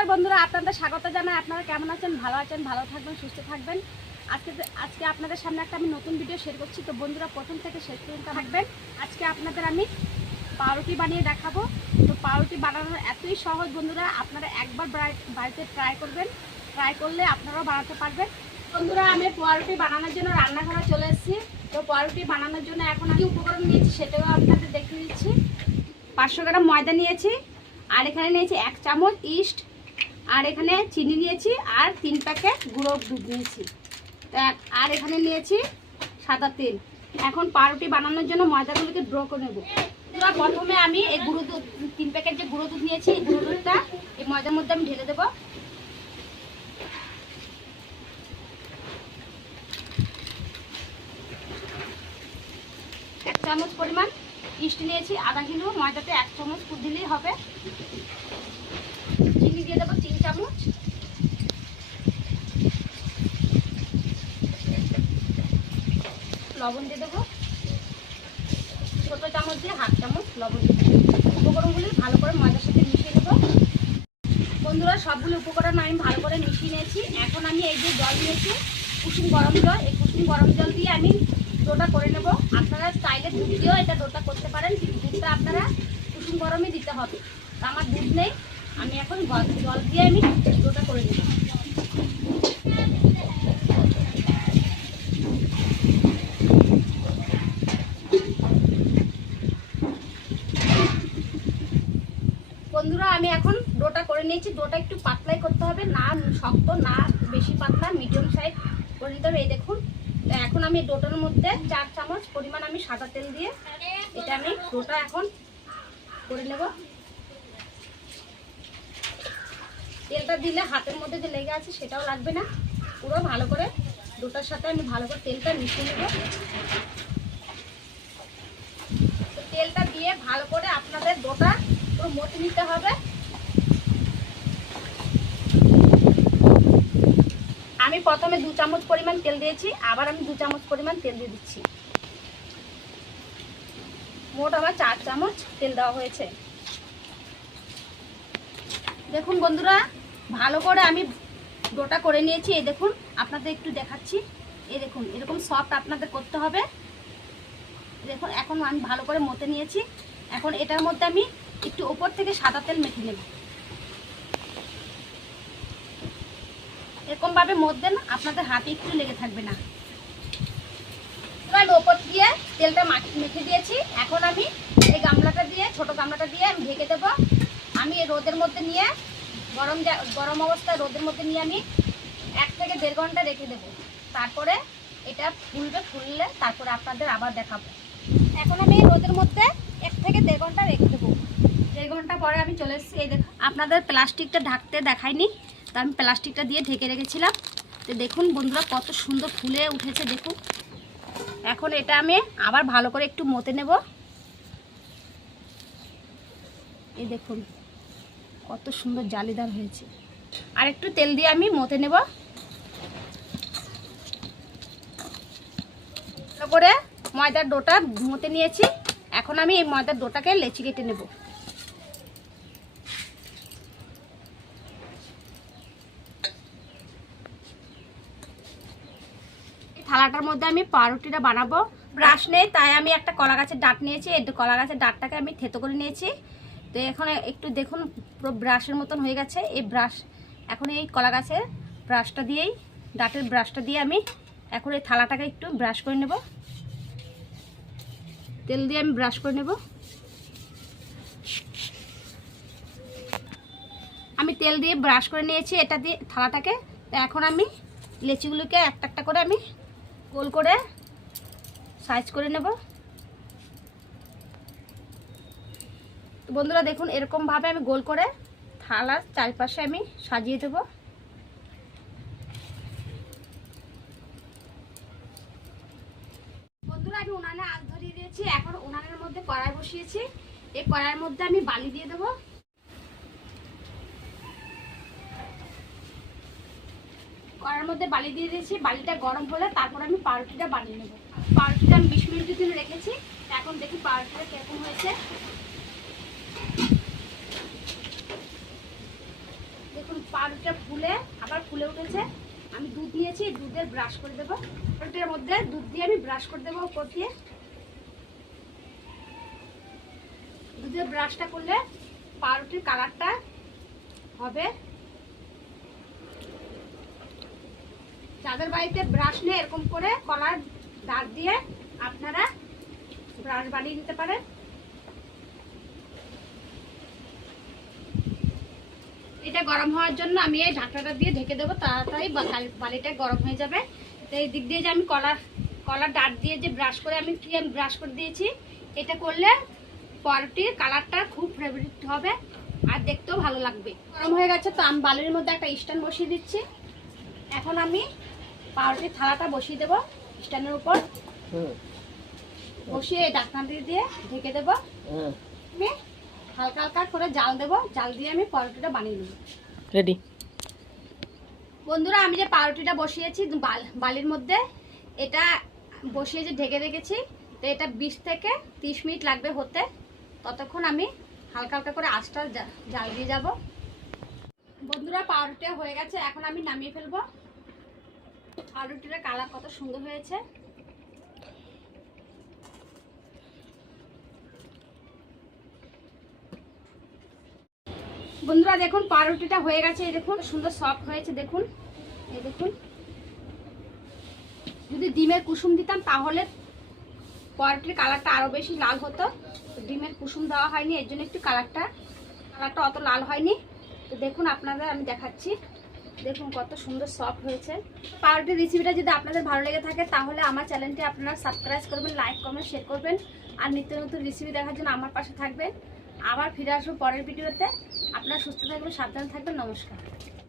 নমস্কার বন্ধুরা, আপনাদের স্বাগত জানাই। আপনারা কেমন আছেন? ভালো আছেন? ভালো থাকবেন, সুস্থ থাকবেন। আজকে আপনাদের সামনে একটা আমি নতুন ভিডিও শেয়ার করছি। তো বন্ধুরা প্রথম থেকে শেষ পর্যন্ত থাকবেন। আজকে আপনাদের আমি পাউরুটি বানিয়ে দেখাবো। তো পাউরুটি বানানো এতই সহজ বন্ধুরা, আপনারা একবার বাড়িতে ট্রাই করবেন। ট্রাই করলে আপনারাও বানাতে পারবেন। বন্ধুরা আমি পাউরুটি বানানোর জন্য রান্নাঘরে চলে এসেছি। তো পাউরুটি বানানোর জন্য এখন আমি উপকরণ নিয়েছি সেটাও আপনাদের দেখিয়ে দিচ্ছি। 500 গ্রাম ময়দা নিয়েছি, আর এখানে নিয়েছি 1 চামচ ইস্ট, আর এখানে চিনি নিয়েছি, আর 3 প্যাকেট গুঁড়ো দুধ নিয়েছি, আর এখানে নিয়েছি সাদা তেল। এখন পাউরুটি বানানোর জন্য ময়দাগুলোকে ড্র করে নেব। প্রথমে আমি এই গুঁড়ো দুধ 3 প্যাকেট যে গুঁড়ো দুধ নিয়েছি, এই গুঁড়ো দুধটা এই ময়দার মধ্যে আমি ঢেলে দেবো। এক চামচ পরিমাণ ইস্ট নিয়েছি, আধা কিলো ময়দাতে 1 চামচ দিলেই হবে। চিনি দিয়ে দেবো 3 চামচ, লবণ দিয়ে দেবো ছোটো চামচ দিয়ে 1/2 চামচ লবণ দিয়ে দেবো। উপকরণগুলি ভালো করে ময়দার সাথে মিশিয়ে দেবো। বন্ধুরা সবগুলো উপকরণ আমি ভালো করে মিশিয়ে নিয়েছি। এখন আমি এই যে জল নিয়েছি কুসুম গরম জল, এই কুসুম গরম জল দিয়ে আমি ডোটা করে নেব। আপনারা চাইলে দুধ দিয়েও এটা ডোটা করতে পারেন, কিন্তু দুধটা আপনারা কুসুম গরমই দিতে হবে। তো আমার দুধ নেই, আমি এখন জল দিয়ে আমি ডোটা করে নেব। বন্ধুরা আমি এখন ডোটা করে নিয়েছি। ডোটা একটু পাতলাই করতে হবে, না শক্ত না বেশি পাতলা, মিডিয়াম সাইজ করে নিতে হবে। এই দেখুন, এখন আমি ডোটার মধ্যে 4 চামচ পরিমাণ আমি সাদা তেল দিয়ে এটা আমি ডোটা এখন করে নেব। তেলটা দিলে হাতের মধ্যে যে লেগে আছে সেটাও লাগবে না। পুরো ভালো করে ডোটার সাথে আমি ভালো করে তেলটা মিশিয়ে নেব। তেলটা দিয়ে ভালো করে আপনাদের ডোটা পুরো মথে নিতে হবে। আমি প্রথমে 2 চামচ পরিমাণ তেল দিয়েছি, আবার আমি 2 চামচ পরিমাণ তেল দিয়ে দিচ্ছি। মোট আমার 4 চামচ তেল দেওয়া হয়েছে। দেখুন বন্ধুরা ভালো করে আমি ডোটা করে নিয়েছি। এই দেখুন আপনাদের একটু দেখাচ্ছি। এই দেখুন এরকম সফট আপনাদের করতে হবে। দেখুন এখন আমি ভালো করে মথে নিয়েছি। এখন এটার মধ্যে আমি একটু উপর থেকে সাদা তেল মেখে নেব। এরকম ভাবে মথ দেন, আপনাদের হাতে একটু লেগে থাকবে না। আমি উপর দিয়ে তেলটা মেখে দিয়েছি। এখন আমি এই গামলাটা দিয়ে, ছোট গামলাটা দিয়ে আমি ঢেকে দেবো। আমি রোদের মধ্যে নিয়ে গরম অবস্থায় রোদের মধ্যে নিয়ে আমি 1 থেকে 1.5 ঘন্টা রেখে দেবো। তারপরে এটা ফুললে তারপরে আপনাদের আবার দেখাবো। এখন আমি রোদের মধ্যে 1 থেকে 1.5 ঘন্টা রেখে দেবো। 1.5 ঘন্টা পরে আমি চলে এসেছি। এই দেখুন আপনাদের প্লাস্টিকটা ঢাকতে দেখাইনি, তো আমি প্লাস্টিকটা দিয়ে ঢেকে রেখেছিলাম। তো দেখুন বন্ধুরা কত সুন্দর ফুলে উঠেছে দেখুন। এখন এটা আমি আবার ভালো করে একটু মথে নেব। এই দেখুন কত সুন্দর জালিদার হয়েছে। আর একটু তেল দিয়ে আমি মথে নেব। ভালো করে ময়দার ডোটা মথে নিয়েছি। এখন আমি এই ময়দার ডোটাকে লেচি কেটে নেব। থালাটার মধ্যে আমি পাউরুটিটা বানাবো। ব্রাশ নেই, তাই আমি একটা কলা গাছের ডাঁট নিয়েছি। এই কলা গাছের ডাঁটটাকে আমি থেতো করে নিয়েছি। তো এখন একটু দেখুন পুরো ব্রাশের মতন হয়ে গেছে এই ব্রাশ। এখন এই কলা গাছের ব্রাশটা দিয়েই, ডাঁটের ব্রাশটা দিয়ে আমি এখন এই থালাটাকে একটু ব্রাশ করে নেব। তেল দিয়ে আমি ব্রাশ করে নেব। আমি তেল দিয়ে ব্রাশ করে নিয়েছি এটা দিয়ে থালাটাকে। তো এখন আমি লেচিগুলোকে একটা একটা করে আমি গোল করে সাইজ করে নেব। তো বন্ধুরা দেখুন এরকম ভাবে আমি গোল করে থালার চারপাশে আমি সাজিয়ে দেব। বন্ধুরা আমি উনানে আঁচ ধরিয়ে দিয়েছি। এখন উনানের মধ্যে কড়াই বসিয়েছি। এই কড়াইয়ের মধ্যে আমি বালি দিয়ে দেবো। কড়াইয়ের মধ্যে বালি দিয়ে দিয়েছি। বালিটা গরম হলে তারপর আমি পাউরুটিটা বানিয়ে নেব। পাউরুটিটা আমি 20 মিনিটের জন্য রেখেছি। এখন দেখি পাউরুটিটা কেমন হয়েছে। দেখুন পাউরুটিটা ফুলে আবার ফুলে উঠেছে। আমি দুধ নিয়েছি, দুধের ব্রাশ করে দেবো। পাউরুটির মধ্যে দুধ দিয়ে আমি ব্রাশ করে দেবো উপর দিয়ে। দুধের ব্রাশটা করলে পাউরুটির কালারটা হবে। যাদের বাড়িতে ব্রাশ নেই এরকম করে কলার দাগ দিয়ে আপনারা ব্রাশ বানিয়ে নিতে পারেন। এটা গরম হওয়ার জন্য আমি এই ঢাকনাটা দিয়ে ঢেকে দেবো, তাড়াতাড়ি বালিটা গরম হয়ে যাবে। তো এই দিক দিয়ে যে আমি কলার ডাট দিয়ে যে ব্রাশ করে আমি ব্রাশ করে দিয়েছি, এটা করলে পাউরুটির কালারটা খুব ফেভারিট হবে আর দেখতেও ভালো লাগবে। গরম হয়ে গেছে, তো আমি বালির মধ্যে একটা স্ট্যান্ড বসিয়ে দিচ্ছি। এখন আমি পাউরুটির থালাটা বসিয়ে দেবো স্ট্যান্ডের উপর, বসিয়ে এই ঢাকনাটি দিয়ে ঢেকে দেবো। আমি হালকা হালকা করে জাল দেবো, জাল দিয়ে আমি পাউরুটিটা বানিয়ে নেব। রেডি বন্ধুরা, আমি যে পাউরুটিটা বসিয়েছি বালির মধ্যে, এটা বসিয়ে যে ঢেকে রেখেছি, তো এটা 20 থেকে 30 মিনিট লাগবে হতে। ততক্ষণ আমি হালকা হালকা করে আঁচটা জাল দিয়ে যাব। বন্ধুরা, পাউরুটিটা হয়ে গেছে, এখন আমি নামিয়ে ফেলবো। পাউরুটির কালার কত সুন্দর হয়েছে। বন্ধুরা দেখুন, পাউরুটিটা হয়ে গেছে, এই দেখুন সুন্দর সফট হয়েছে। দেখুন, এই দেখুন, যদি ডিমের কুসুম দিতাম তাহলে পাউরুটির কালারটা আরো বেশি লাল হতো। ডিমের কুসুম দেওয়া হয়নি, এর জন্য একটু কালারটা অত লাল হয়নি। তো দেখুন, আপনাদের আমি দেখাচ্ছি, দেখুন কত সুন্দর সফট হয়েছে। পাউরুটির রেসিপিটা যদি আপনাদের ভালো লেগে থাকে তাহলে আমার চ্যানেলটি আপনারা সাবস্ক্রাইব করবেন, লাইক কমেন্ট শেয়ার করবেন, আর নিত্য নতুন রেসিপি দেখার জন্য আমার পাশে থাকবেন। আবার ফিরে আসবো পরের ভিডিওতে। আপনারা সুস্থ থাকবেন, সাবধানে থাকবেন। নমস্কার।